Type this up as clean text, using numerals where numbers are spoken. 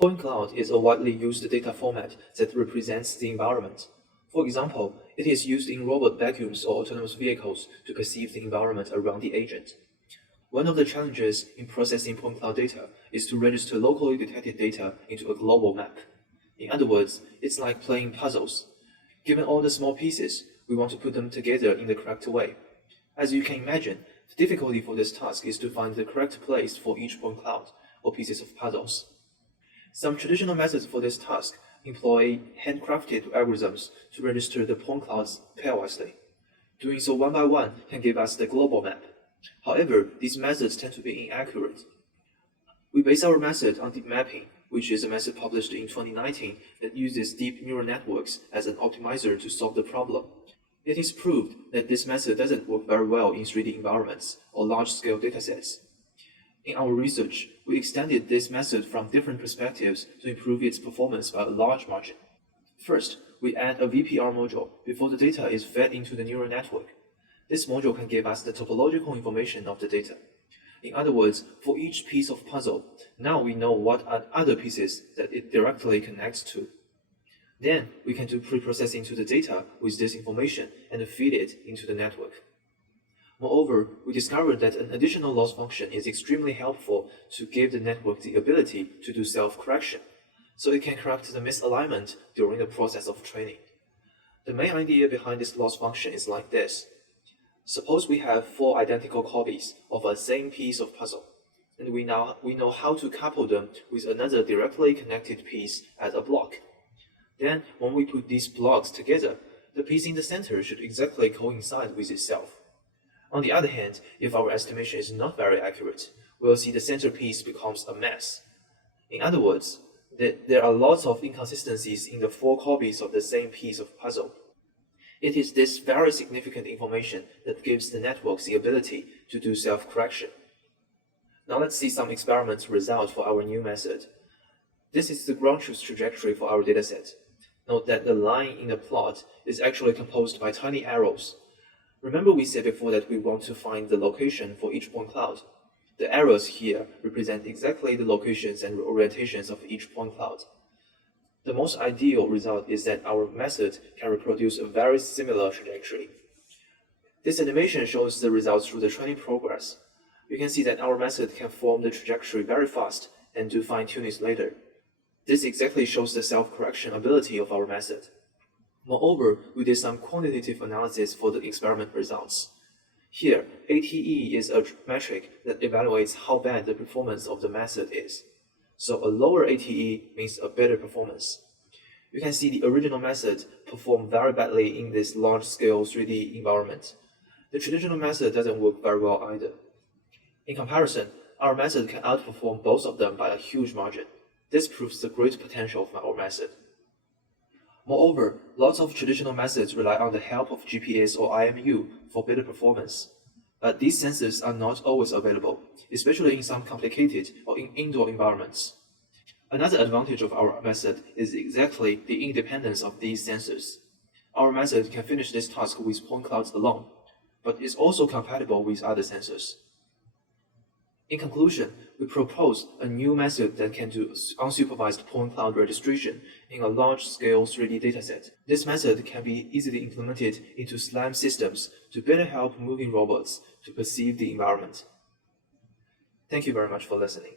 Point cloud is a widely used data format that represents the environment. For example, it is used in robot vacuums or autonomous vehicles to perceive the environment around the agent. One of the challenges in processing point cloud data is to register locally detected data into a global map. In other words, it's like playing puzzles. Given all the small pieces, we want to put them together in the correct way. As you can imagine, the difficulty for this task is to find the correct place for each point cloud, or pieces of puzzles. Some traditional methods for this task employ handcrafted algorithms to register the point clouds pairwisely. Doing so one by one can give us the global map. However, these methods tend to be inaccurate. We base our method on deep mapping, which is a method published in 2019 that uses deep neural networks as an optimizer to solve the problem. It is proved that this method doesn't work very well in 3D environments or large-scale datasets. In our research, we extended this method from different perspectives to improve its performance by a large margin. First, we add a VPR module before the data is fed into the neural network. This module can give us the topological information of the data. In other words, for each piece of puzzle, now we know what are other pieces that it directly connects to. Then, we can do pre-processing to the data with this information and feed it into the network. Moreover, we discovered that an additional loss function is extremely helpful to give the network the ability to do self-correction, so it can correct the misalignment during the process of training. The main idea behind this loss function is like this. Suppose we have 4 identical copies of a same piece of puzzle, and we know how to couple them with another directly connected piece as a block. Then, when we put these blocks together, the piece in the center should exactly coincide with itself. On the other hand, if our estimation is not very accurate, we'll see the centerpiece becomes a mess. In other words, there are lots of inconsistencies in the 4 copies of the same piece of puzzle. It is this very significant information that gives the networks the ability to do self-correction. Now let's see some experiment results for our new method. This is the ground truth trajectory for our dataset. Note that the line in the plot is actually composed by tiny arrows. Remember we said before that we want to find the location for each point cloud. The arrows here represent exactly the locations and orientations of each point cloud. The most ideal result is that our method can reproduce a very similar trajectory. This animation shows the results through the training progress. You can see that our method can form the trajectory very fast and do fine-tunings later. This exactly shows the self-correction ability of our method. Moreover, we did some quantitative analysis for the experiment results. Here, ATE is a metric that evaluates how bad the performance of the method is. So a lower ATE means a better performance. You can see the original method performed very badly in this large-scale 3D environment. The traditional method doesn't work very well either. In comparison, our method can outperform both of them by a huge margin. This proves the great potential of our method. Moreover, lots of traditional methods rely on the help of GPS or IMU for better performance. But these sensors are not always available, especially in some complicated or in indoor environments. Another advantage of our method is exactly the independence of these sensors. Our method can finish this task with point clouds alone, but is also compatible with other sensors. In conclusion, we propose a new method that can do unsupervised point cloud registration in a large-scale 3D dataset. This method can be easily implemented into SLAM systems to better help moving robots to perceive the environment. Thank you very much for listening.